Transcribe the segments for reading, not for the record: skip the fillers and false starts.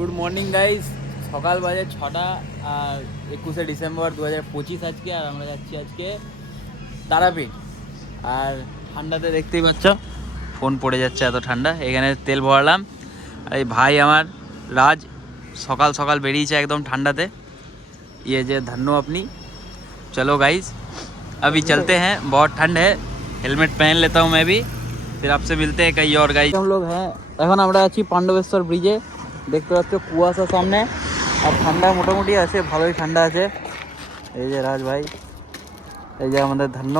Good morning guys. সকাল বাজে 6টা আর 21শে ডিসেম্বর 2025 আজকে। আর আমরা যাচ্ছি আজকে তারাপীঠ। আর ঠান্ডাতে দেখতেই পাচ্ছ ফোন পড়ে যাচ্ছে, এত ঠান্ডা। এখানে তেল ভরালাম। আর এই ভাই আমার রাজ সকাল সকাল বেরিয়েছে একদম ঠান্ডাতে। ये जे धन्नो अपनी। चलो गाइस अभी चलते हैं, बहुत ठंड है। हेलमेट पहन लेता हूँ मैं भी, फिर आपसे मिलते हैं कहीं और गाइस। हम लोग हैं এখন আমরা আছি পাণ্ডবেশ্বর ব্রিজে। দেখতে পাচ্ছ কুয়াশা সামনে, আর ঠান্ডা মোটামুটি আছে, ভালোই ঠান্ডা আছে। এই যে রাজ ভাই, এই যে আমাদের ধন্য।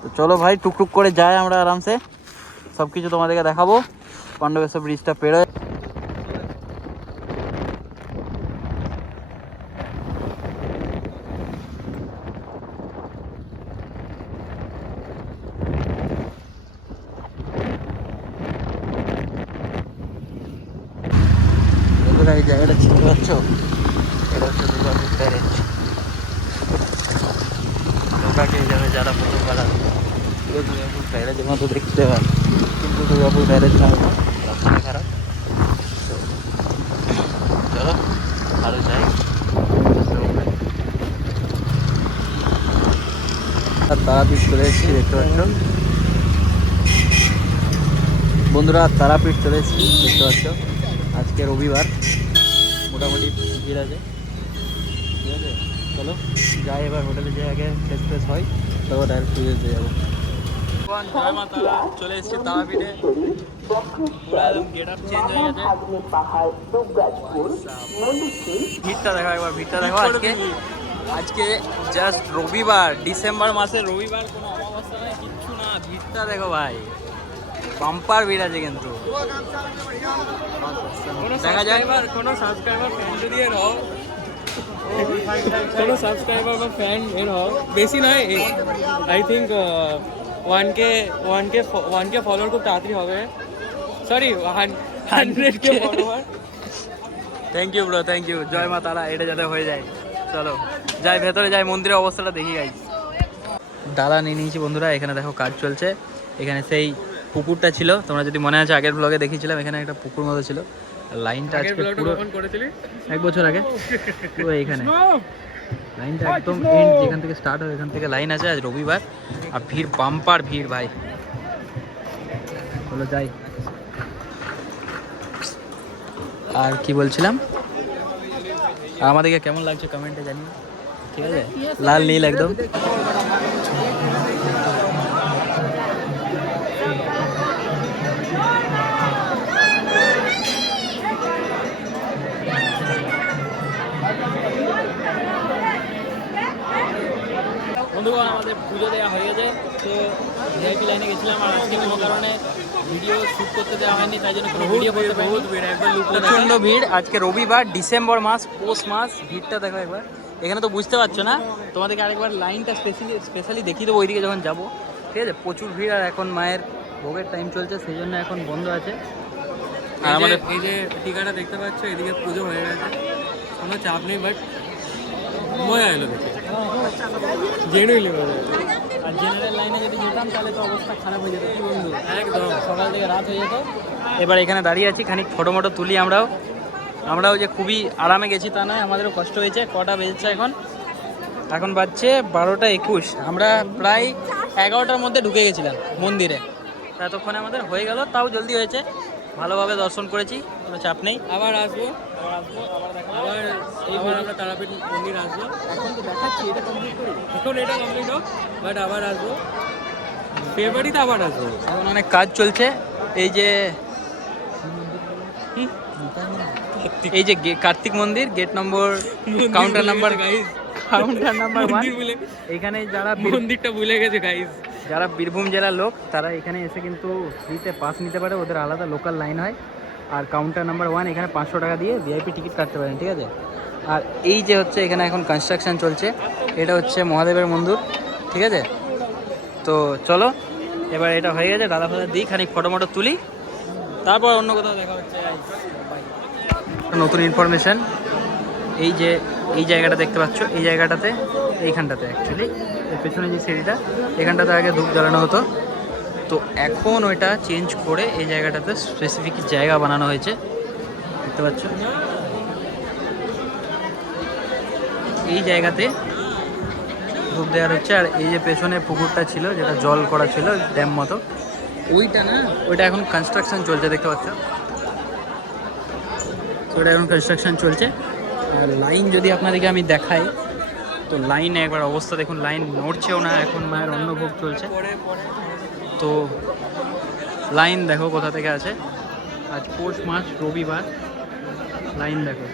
তো চলো ভাই, টুকটুক করে যাই আমরা আরামসে, সব কিছু তোমাদেরকে দেখাবো। পাণ্ডবেশ্বর ব্রিজটা পেরোয় এই জায়গাটা চিনতে পারছো? এটা হচ্ছে দুর্গাপুর ব্যারেজ। নৌকাকে যাবে যারা প্রথমবার আসবে, পুরো দুর্গাপুর ব্যারেজের মতো দেখতে হয়, কিন্তু দুর্গাপুর ব্যারেজ না, রাস্তাটা খারাপ। তো চলো আরও যাই। আর তারাপীঠ চলে এসেছি, দেখতে পাচ্ছ বন্ধুরা, তারাপীঠ চলে এসেছি, দেখতে পাচ্ছ। আজকে রবিবার, মোটামুটি ভিড় আছে, ঠিক আছে। চলো যাই, এবার হোটেলে যাই, আগে ফ্রেশ ফ্রেশ হয়, তারপর ডাইরেক্ট পুজো যেতে যাবো। জয় মা তারা, চলে এসেছি তারাপীঠে। পুরো একদম গেট আপ চেঞ্জ হয়ে গেছে। ভিড়টা দেখো একবার, ভিড়টা দেখো। আজকে আজকে জাস্ট রবিবার, ডিসেম্বর মাসের রবিবার, কোনো অমাবস্যা নেই, কিচ্ছু না। ভিড়টা দেখো ভাই, বাম্পার ভিড় আছে কিন্তু। দেখা যায় কোনো সাবস্ক্রাইবার ফ্যান যদি এর হও, কোনো সাবস্ক্রাইবার বা ফ্যান এর হও, বেশি নয়, আই থিঙ্ক 1K ফলোয়ার খুব তাড়াতাড়ি হবে। Sorry, 100K follower. Thank you bro, thank you. জয় মা তারা, এটা যাতে হয়ে যায়। চলো যাই, ভেতরে যাই, মন্দিরের অবস্থাটা দেখি গাইস। ডালা নিয়ে নিয়েছি বন্ধুরা, এখানে দেখো কাজ চলছে। এখানে সেই পুকুরটা ছিল, তোমরা যদি মনে আছে আগের ব্লগে দেখিয়েছিলাম, এখানে একটা পুকুর মতো ছিল। লাইনটা আজকে পুরো 1 বছর আগে, পুরো এইখানে লাইনটা একদম এন্ড, যেখান থেকে স্টার্ট হয় এখান থেকে লাইন আছে। আজ রবিবার, আর ভিড় বাম্পার ভিড় ভাই। চলো যাই। আর কি বলছিলাম, আমাদেরকে কেমন লাগছে কমেন্টে জানিয়ে, ঠিক আছে। লাল নীল একদম। বন্ধুগণ, আমাদের পুজো দেওয়া হয়ে গেছে। তো ভিআইপি লাইনে গেছিলাম, আর আজকে কোনো কারণে ভিডিও শ্যুট করতে দেওয়া হয়নি, তাই জন্য কোনো ভিডিও করতে পারিনি। প্রচণ্ড ভিড় আজকে রবিবার, ডিসেম্বর মাস, পৌষ মাস। ভিড়টা দেখো একবার, এখানে তো বুঝতে পারছো না, তোমাদেরকে আরেকবার লাইনটা স্পেশালি দেখিয়ে দেবো ওইদিকে যখন যাবো, ঠিক আছে। প্রচুর ভিড়, আর এখন মায়ের ভোগের টাইম চলছে, সেই জন্য এখন বন্ধ আছে। আর আমাদের এই যে টিকাটা দেখতে পাচ্ছ, এদিকে পুজো হয়ে গেছে, কোনো চাপ নেই, বাট মজা এলো দেখে, জেনুইনলি মজা এলো। আর জেনারেল লাইনে যদি যেতাম তাহলে তো অবস্থা খারাপ হয়ে যেত, কি বন্ধু? একদম সকাল থেকে রাত হয়ে যেত। এবার এখানে দাঁড়িয়ে আছি, খানিক ফটো মটো তুলি। আমরাও যে খুবই আরামে গেছি তা নয়, আমাদেরও কষ্ট হয়েছে। কটা বেজেছে এখন বাজছে 12টা 21। আমরা প্রায় 11টার মধ্যে ঢুকে গেছিলাম মন্দিরে, এতক্ষণে আমাদের হয়ে গেল। তাও জলদি হয়েছে, ভালোভাবে দর্শন করেছি, কোনো চাপ নেই। আবার আসবো, আবার আমরা তারাপীঠ মন্দির আসবো। এখন তো দেখাচ্ছি, এটা কমপ্লিট করি। এখন এটা কমপ্লিট হোক, বাট আবার আসবো ফেব্রুয়ারিতে, আবার আসবো। এখন অনেক কাজ চলছে। এই যে কার্তিক মন্দির, গেট নম্বর, কাউন্টার নাম্বার 1। এখানে যারা মন্দিরটা ভুলে গেছে গাইস। যারা বীরভূম জেলার লোক, তারা এখানে এসে কিন্তু ফ্রিতে পাস নিতে পারে, ওদের আলাদা লোকাল লাইন হয়। আর কাউন্টার নাম্বার 1, এখানে 500 টাকা দিয়ে ভিআইপি টিকিট কাটতে পারেন, ঠিক আছে। আর এই যে হচ্ছে, এখানে এখন কনস্ট্রাকশন চলছে, এটা হচ্ছে মহাদেবের মন্দির, ঠিক আছে। তো চলো, এবার এটা হয়ে গেছে, দাদা ফাদা দিই, খানিক ফটো মটো তুলি, তারপর অন্য কোথাও দেখা হচ্ছে। নতুন ইনফরমেশন, এই যে এই জায়গাটা দেখতে পাচ্ছ, এই জায়গাটাতে, এইখানটাতে অ্যাকচুয়ালি এর পেছনে যে সিঁড়িটা, এখানটাতে আগে ধূপ জ্বালানো হতো। তো এখন ওইটা চেঞ্জ করে এই জায়গাটাতে স্পেসিফিক জায়গা বানানো হয়েছে, দেখতে দেখতে পাচ্ছ। এই জায়গাতে ধূপ দেওয়ার হচ্ছে। আর এই যে পেছনে পুকুরটা ছিল, যেটা জল করা ছিল ড্যাম মতো, ওইটা না, ওইটা এখন কনস্ট্রাকশন চলছে দেখতে পাচ্ছ। তো ওটা এখন কনস্ট্রাকশন চলছে। আর লাইন যদি আপনাদেরকে আমি দেখাই, তো লাইন একবার অবস্থা দেখুন, লাইন নড়ছেও না। এখন মায়ের অন্নভোগ চলছে, তো লাইন দেখো কোথা থেকে আছে। আজ পৌষ মাস, রবিবার, লাইন দেখো।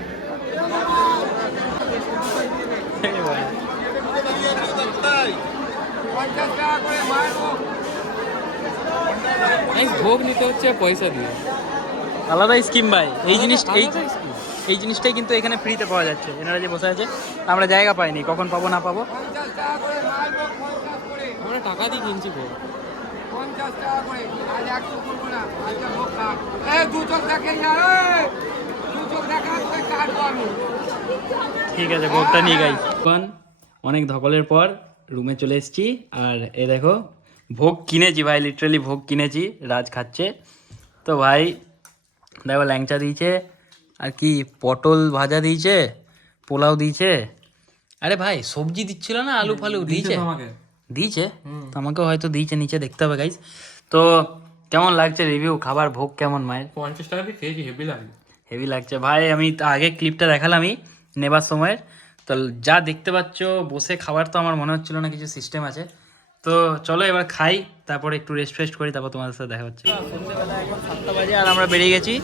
ভোগ নিতে হচ্ছে পয়সা দিয়ে, আলাদা স্কিম ভাই। এই জিনিসটাই কিন্তু এখানে ফ্রিতে পাওয়া যাচ্ছে। এনারা যে বসে আছে, আমরা জায়গা পাইনি, কখন পাবো না পাবো। আমরা টাকা দিয়ে কিনছি ভোগ। 50 টাকা করে, আজ 100 করবো না, আজকে ভোগ খা। দু চোখ দেখে যা, দু চোখ দেখা তোকে কাটবো আমি। ঠিক আছে, ভোগটা নিয়ে গাই। অনেক ধকলের পর রুমে চলে এসেছি। আর এ দেখো ভোগ কিনেছি ভাই, লিটারালি ভোগ কিনেছি। রাজ খাচ্ছে। তো ভাই দেখো ল্যাংচা দিয়েছে, আর কি পটল ভাজা দিয়েছে, পোলাও দিয়েছে। আরে ভাই সবজি দিচ্ছিল না, আলু ফালু দিয়েছে। দিয়েছে তো আমাকেও হয়তো দিয়েছে, নিচে দেখতে হবে গাইস। তো কেমন লাগছে রিভিউ, খাবার ভোগ কেমন মায়ের? 50 টাকা দিয়ে খেয়েছি, হেভি লাগে। হেভি লাগছে ভাই। আমি আগে ক্লিপটা দেখালামই নেবার সময়ের, তো যা দেখতে পাচ্ছ বসে খাবার, তো আমার মনে হচ্ছিল না কিছু সিস্টেম আছে। তো চলো এবার খাই, তারপরে একটু রেস্ট ফেস্ট করি, তারপর তোমাদের সাথে দেখা হচ্ছে। সন্ধ্যেবেলা এখন 7টা বাজে, আর আমরা বেরিয়ে গেছি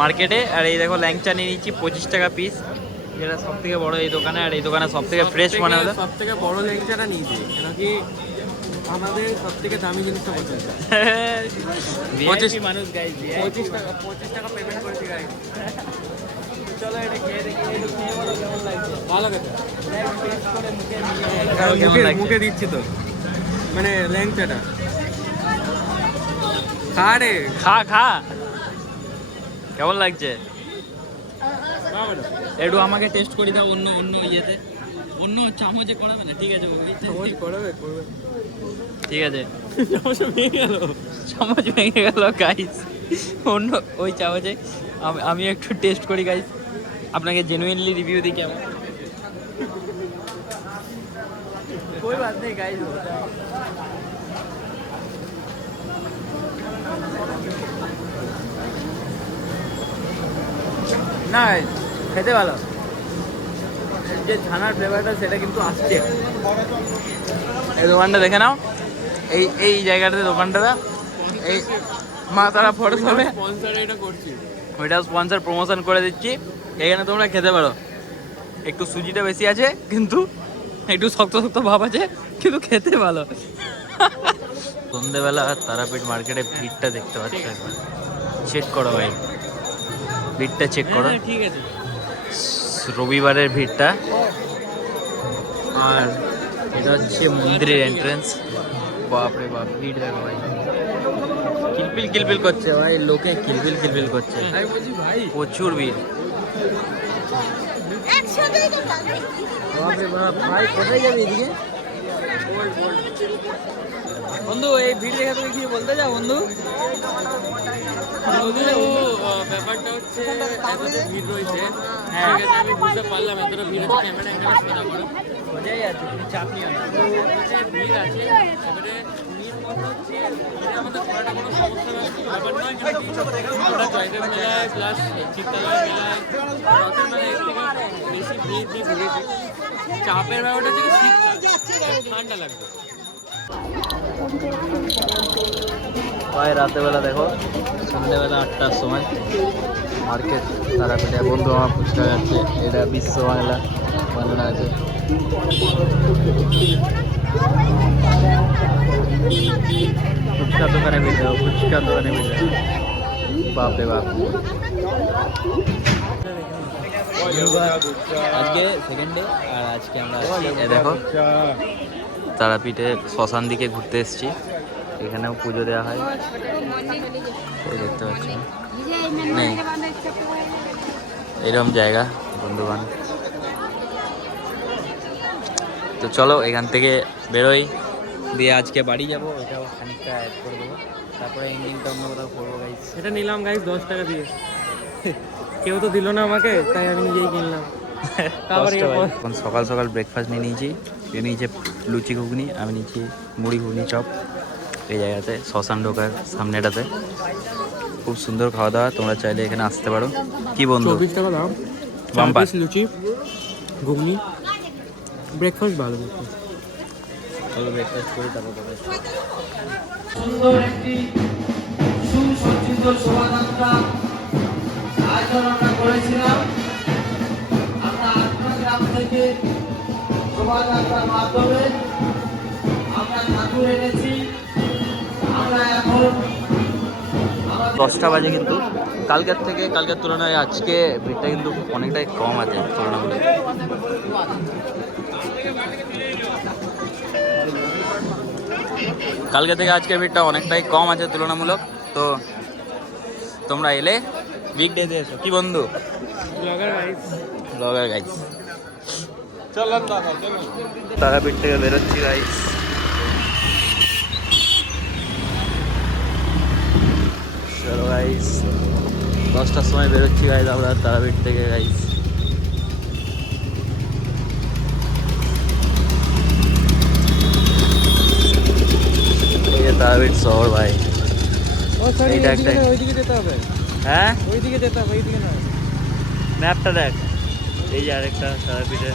মার্কেটে। আর এই দেখো ল্যাংচা নিয়ে নিচ্ছি 25 টাকা পিস, যেটা সব থেকে বড় এই দোকানে। আর এই দোকানে সব থেকে ফ্রেশ মনে হলো। সব থেকে বড় লেংচাটা নিয়েছি, নাকি আমাদের সব থেকে দামি জিনিসটা পছন্দ। 25 মানুষ গাইস, 25 টাকা পেমেন্ট করেছি গাইস। চলো এটা খেয়ে দেখি, একটু খেয়ে বলো কেমন লাগছে। ভালো খেতে। টেস্ট করে মুখে নিয়ে কেমন লাগছে। মুখে দিচ্ছি তো, মানে ল্যাংচাটা খা রে, খা খা, কেমন লাগছে একটু আমাকে টেস্ট করে দাও। অন্য অন্য ইয়েতে, অন্য চামচে করাবে না? ঠিক আছে করবে ঠিক আছে। চামচ ভেঙে গেল, চামচ ভেঙে গেল গাইস। অন্য ওই চামচে আমি একটু টেস্ট করি গাইস, আপনাকে জেনুইনলি রিভিউ দিই কেমন। कोई बात नहीं गाइस, होता है। না খেতে ভালো, যে ছানার ফ্লেভারটা সেটা কিন্তু আসছে। এই দোকানটা দেখে নাও, এই জায়গাটাতে দোকানটা, এই মা তারা ফটো হবে, স্পন্সর এটা করছি, ওইটা স্পন্সর প্রমোশন করে দিচ্ছি। এখানে তোমরা খেতে পারো। একটু সুজিটা বেশি আছে, কিন্তু একটু শক্ত শক্ত ভাব আছে, কিন্তু খেতে ভালো। সন্ধ্যেবেলা তারাপীঠ মার্কেটে ভিড়টা দেখতে পাচ্ছ, একবার চেক করো ভাই, ভিড়টা চেক করো। ঠিক আছে, রবিবারের ভিড়টা। আর এটা হচ্ছে মন্দিরের এন্ট্রেন্স। বাপরে বাপ, ভিড় দেখো ভাই, কিলপিল কিলপিল করছে ভাই, লোকে কিলপিল কিলপিল করছে, প্রচুর ভিড়। বাপরে বাপ ভাই, কোথায় যাবে এদিকে বন্ধু? এই ভিড় দেখে তুমি কি বলতে চাও বন্ধু? ব্যাপারটা হচ্ছে এতটা ভিড় রয়েছে, ঠিক আছে, আমি বুঝতে পারলাম এতটা ভিড় আছে, ক্যামেরা এখানে সোজা করো, সোজাই আছে, তুমি চাপ নিও না। ভিড় আছে, এবারে মেন কথা হচ্ছে এটা আমাদের ঘোরাটা কোনো সমস্যা ব্যাপার নয়, কিন্তু আমরা জয়দেব মেলায় প্লাস চিত্তালয় মেলায় রথের মেলায় এর থেকে বেশি ভিড় দিয়ে ঘুরেছি। চাপের ব্যাপারটা হচ্ছে কি শীতকাল, ঠান্ডা লাগবে। ভাই রাতেবেলা দেখো, সন্ধ্যেবেলা 8টার সময় মার্কেট তারাপীঠে, বন্ধু আমার ফুচকা যাচ্ছে। এটা বিশ্ব বাংলা বানানো আছে। ফুচকা দোকানে মিলে যাও, ফুচকা দোকানে মিলে যাও। বাপরে বাপ, আজকে সেকেন্ড ডে। আর আজকে আমরা দেখো তারাপীঠে শ্মশান দিকে ঘুরতে এসেছি। এখানেও পুজো দেওয়া হয়, এই দেখতে পাচ্ছি। নেই এরকম জায়গা বন্ধুবান। তো চলো এখান থেকে বেরোই, দিয়ে আজকে বাড়ি যাবো। এটাও খানিকটা অ্যাড করে দেবো, তারপরে এন্ডিংটা অন্য কোথাও করবো গাইস। এটা নিলাম গাইস 10 টাকা দিয়ে। কেউ তো দিল না আমাকে, তাই আমি নিজেই কিনলাম। তারপরে এখন সকাল সকাল ব্রেকফাস্ট নিয়ে নিয়েছি। এ নিয়েছে লুচি ঘুগনি, আমি নিয়েছি মুড়ি ঘুগনি চপ। এই জায়গাতে শ্মশান ঢোকার সামনেটাতে খুব সুন্দর খাওয়া দাওয়া, তোমরা চাইলে এখানে আসতে পারো। কি বন্ধু? 24 টাকা দাম, বাম্পার। 4 পিস লুচি ঘুগনি, ব্রেকফাস্ট ভালো। চলো ব্রেকফাস্ট করি, তারপর কথা হচ্ছে। সুন্দর একটি সুসজ্জিত শোভাযাত্রা আয়োজন আমরা করেছিলাম। আমরা 8 গ্রাম থেকে শোভাযাত্রার মাধ্যমে আমরা ঠাকুর এনেছি। আমরা এখন 10টা বাজে, কিন্তু কালকের তুলনায় আজকে ভিড়টা কিন্তু অনেকটাই কম আছে তুলনামূলক। কালকে থেকে আজকে ভিড়টা অনেকটাই কম আছে তুলনামূলক। তো তোমরা এলে বিগ ডে এসো। কি বন্ধু? ব্লগার গাইস, তারাপীঠ থেকে বেরোচ্ছি গাইস। চলো গাইস, 10টার সময় বেরোচ্ছি গাইস আমরা তারাপীঠ থেকে গাইস। এই যে তারাপীঠ শহর ভাই। এইটা একটা, ওইদিকে যেতে হবে, হ্যাঁ ওইদিকে যেতে হবে, ওইদিকে না। ম্যাপটা দেখ। এই যে আরেকটা তারাপীঠের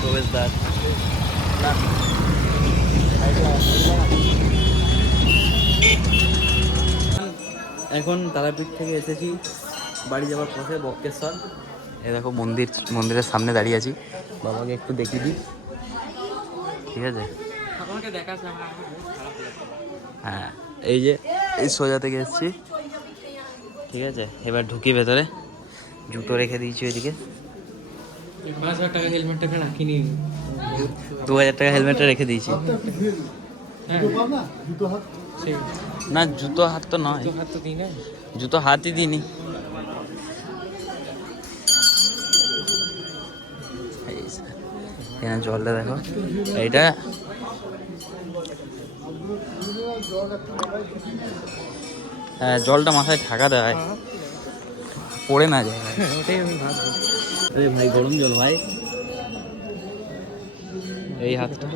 প্রবেশদ্বার। এখন তারাপীঠ থেকে এসেছি বাড়ি যাওয়ার পথে বক্রেশ্বর। এই দেখো মন্দিরের সামনে দাঁড়িয়ে আছি, বাবাকে একটু দেখিয়ে দিই, ঠিক আছে? আমাকে দেখাস না, আমার বহুত খারাপ লাগে। হ্যাঁ, এই যে এই সোজা থেকে এসেছি, ঠিক আছে? এবার ঢুকি ভেতরে, জুতো রেখে দিয়েছি ওইদিকে। 5,000 টাকা হেলমেটটা রাখিনি। 2000 টাকা হেলমেটটা রেখে দিয়েছি। হ্যাঁ সেই না, জুতো হাত তো নয়, তো হাত তো দিই না। জুতো হাতই দিইনি। এখানে জলটা দেখো, এইটা হ্যাঁ জলটা মাথায় ঢাকা দেয়, পড়ে না যায়। ওটাই আমি ভাবছি। আরে ভাই গরম জল ভাই, এই হাতটা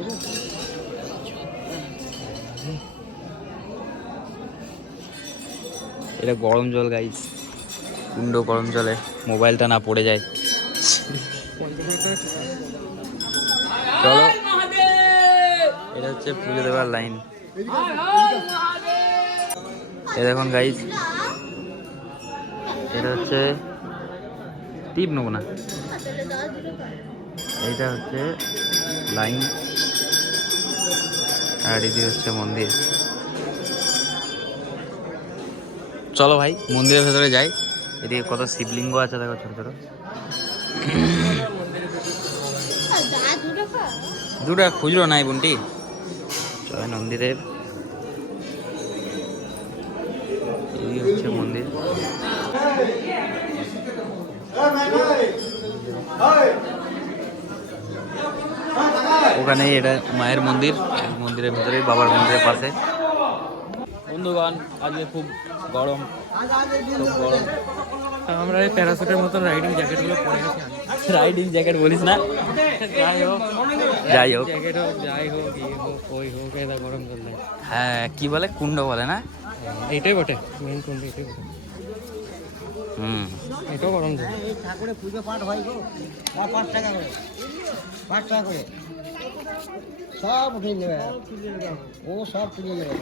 এটা গরম জল গাইস, কুন্ড গরম জলে মোবাইলটা না পড়ে যায়। চলো, এটা হচ্ছে পুজো দেওয়ার লাইন। এ দেখুন গাইস, এটা হচ্ছে টিপ নেবো না, এইটা হচ্ছে লাইন, আর এদিকে হচ্ছে মন্দির। চলো ভাই মন্দিরের ভেতরে যাই। এদিকে কত শিবলিঙ্গ আছে দেখো, ছোট ছোট। 2 টাকা খুচরো নাই বোনটি। জয় নন্দীদেব। এই হচ্ছে মন্দির। ওখানে এটা মায়ের মন্দির, মন্দিরের ভিতরে, বাবার মন্দিরের পাশে। বন্ধুগণ, আজকে খুব গরম, খুব গরম। আমরা এই প্যারাসুটের মতন রাইডিং জ্যাকেটগুলো পরে গেছি। রাইডিং জ্যাকেট বলিস না, যাই হোক। জ্যাকেট হোক, যাই হোক, ইয়ে হোক, ওই হোক, এটা গরম জল নাই। হ্যাঁ, কি বলে, কুণ্ড বলে না? এইটাই বটে, মেন কোন এটাই বটে। এটাও গরম জল। এই ঠাকুরের পুজো পাঠ হয় গো, 5 টাকা করে, 5 টাকা করে সব উঠে নেবে, ও সব তুলে নেবে,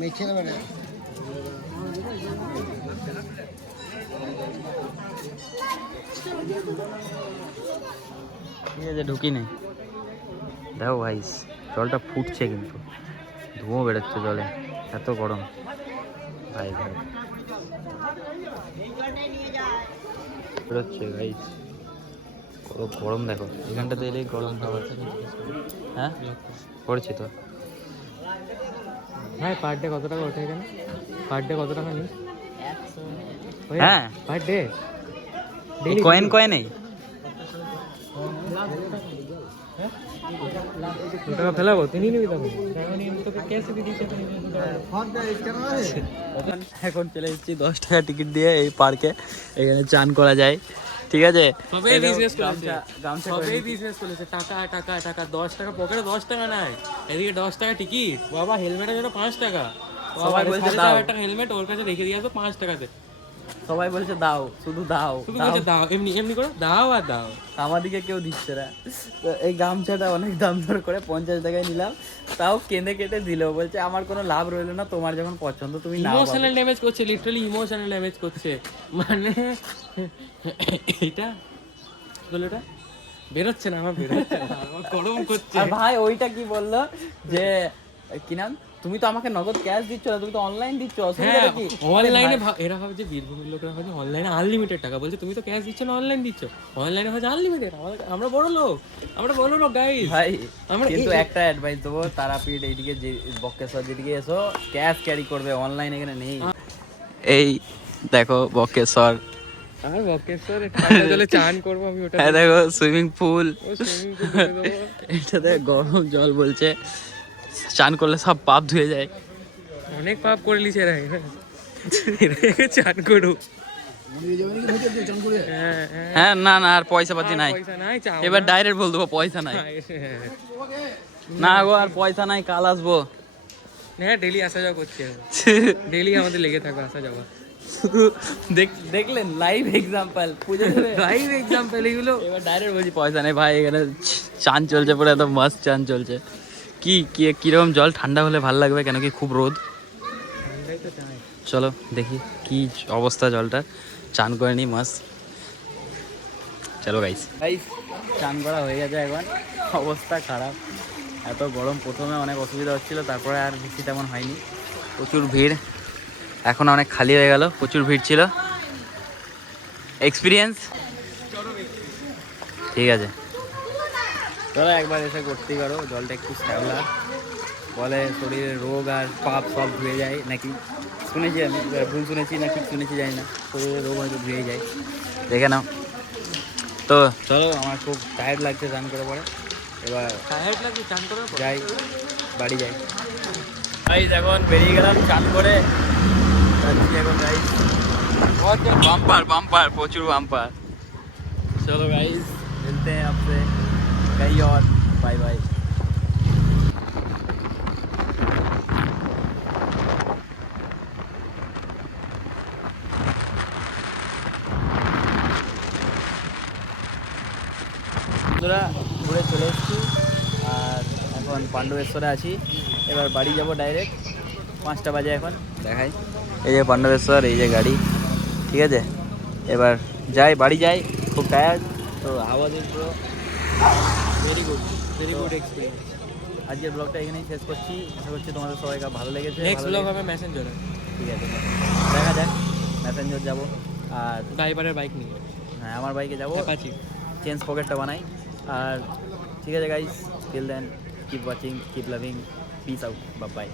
মেছে নেবে না। ঠিক আছে, ঢুকি নেই। দেখো ভাই, জলটা ফুটছে কিন্তু ধোঁয়া বেরোচ্ছে জলে, এত গরম ভাই ভাই বেরোচ্ছে ভাই, কত গরম দেখো। এখানটাতে এলেই গরম খাবার। হ্যাঁ করেছি তো। ভাই পার ডে কত টাকা ওঠে এখানে? পার ডে কত টাকা নিস? হ্যাঁ পার ডে কয়েন কয়েন নেই। টাকা ফেলাবো তিনি নিবি তখন তোকে ক্যাশে দিয়ে দিতে এখন চলে এসেছি 10 টাকা টিকিট দিয়ে এই পার্কে, এখানে চান করা যায়, ঠিক আছে। সবাই বিজনেস করেছে, গামছা সবাই বিজনেস করেছে, টাকা টাকা টাকা, 10 টাকা পকেটে 10 টাকা নাই, এদিকে 10 টাকা টিকিট, বাবা হেলমেটের জন্য 5 টাকা, সবাই বলছে দাও, টাকা হেলমেট ওর কাছে রেখে দিয়ে আসো 5 টাকাতে, সবাই বলছে দাও, শুধু দাও, শুধু বলছে দাও, এমনি এমনি করে দাও আর দাও। আমাদিকে কেউ দিচ্ছে না। তো এই গামছাটা অনেক দাম দর করে 50 টাকায় নিলাম, তাও কেঁদে কেটে দিল, বলছে আমার কোনো লাভ রইলো না, তোমার যখন পছন্দ তুমি নাও। ইমোশনাল ড্যামেজ করছে, লিটারালি ইমোশনাল ড্যামেজ করছে, মানে এইটা বলে এটা বেরোচ্ছে না, আমার বেরোচ্ছে না, আমার গরম করছে। আর ভাই ওইটা কি বললো যে কি নাম, তুমি তো আমাকে নগদ ক্যাশ দিচ্ছ না, তুমি তো অনলাইন দিচ্ছ, অসুবিধা হ্যাঁ কি? অনলাইনে এরা ভাবছে বীরভূমের লোকেরা ভাবছে অনলাইনে আনলিমিটেড টাকা, বলছে তুমি তো ক্যাশ দিচ্ছ না অনলাইন দিচ্ছ, অনলাইনে ভাবছে আনলিমিটেড, আমরা বড় লোক, আমরা বড় লোক গাইস। ভাই আমরা কিন্তু একটা অ্যাডভাইস দেবো, তারাপীঠ এইদিকে যে বক্রেশ্বর যেদিকে এসো ক্যাশ ক্যারি করবে, অনলাইন এখানে নেই। এই দেখো বক্রেশ্বর, আর বকেশ্বর ঠান্ডা জলে চান করবো আমি, ওটা হ্যাঁ দেখো সুইমিং পুল, সুইমিং পুল করে দেবো। এটাতে গরম জল বলছে, চান করলে সব পাপ ধুয়ে যায়। অনেক পাপ করে লিছে এরা, এরা চান করো। হ্যাঁ, হ্যাঁ। হ্যাঁ না না আর পয়সা পাতি নাই, পয়সা নাই, চাও এবার না। ডাইরেক্ট বল দেবো পয়সা নাই, না গো আর পয়সা নাই, কাল আসবো। হ্যাঁ ডেলি আসা যাওয়া করছে, ডেলি আমাদের লেগে থাকো আসা যাওয়া। শুধু দেখলেন লাইভ এক্সাম্পল, পুজো লাইভ এক্সাম্পল এগুলো। এবার ডাইরেক্ট বলছি পয়সা নেই ভাই, এখানে চান চলছে পুরো একদম মাস্ট চান চলছে। কি কি কিরকম জল, ঠান্ডা হলে ভালো লাগবে, কেন কি খুব রোদ। চলো দেখি কি অবস্থা জলটা, চান করে নি মাস্ট। চলো গাইস চান করা হয়ে গেছে, এখন অবস্থা খারাপ, এত গরম, প্রথমে অনেক অসুবিধা হচ্ছিল, তারপরে আর বেশি তেমন হয়নি। প্রচুর ভিড়, এখন অনেক খালি হয়ে গেল, প্রচুর ভিড় ছিল। এক্সপিরিয়েন্স ঠিক আছে, চলো একবার এসে করতেই পারো, জলটা একটু শ্যাওলা, বলে শরীরে রোগ আর পাপ সব ধুয়ে যায় নাকি, শুনেছি আমি, ভুল শুনেছি না ঠিক শুনেছি জানি না, শরীরে রোগ হয়তো ধুয়ে যায়, দেখে নাও। তো চলো আমার খুব টায়ার্ড লাগছে চান করে পরে, এবার টায়ার্ড লাগে চান করার পর? যাই বাড়ি যাই। গাইস এখন বেরিয়ে গেলাম চান করে, যাচ্ছি এখন গাইস, বাম্পার বাম্পার প্রচুর বাম্পার। चलो गाइस मिलते हैं आपसे कहीं और, बाय बाय। বন্ধুরা ঘুরে চলে এসেছি, আর এখন পাণ্ডবেশ্বরে আছি, এবার বাড়ি যাব ডাইরেক্ট, 5টা বাজে এখন, দেখাই এই যে পাণ্ডবেশ্বর, এই যে গাড়ি, ঠিক আছে এবার যাই বাড়ি যাই, খুব টায়ার্ড। তো আওয়াজ পুরো ভেরি গুড এক্সপিরিয়েন্স। আজকের ব্লগটা এখানেই শেষ করছি, আশা করছি তোমাদের সবাইকে ভালো লেগেছে। নেক্সট ব্লগ হবে মেসেঞ্জারে, ঠিক আছে দেখা যাক, মেসেঞ্জার যাবো, আর ড্রাইভারের বাইক নিয়ে, হ্যাঁ আমার বাইকে যাবো, অ্যাপাচি। চেঞ্জ পকেটটা বানাই। আর ঠিক আছে guys, till then keep watching, keep loving, peace out, bye by.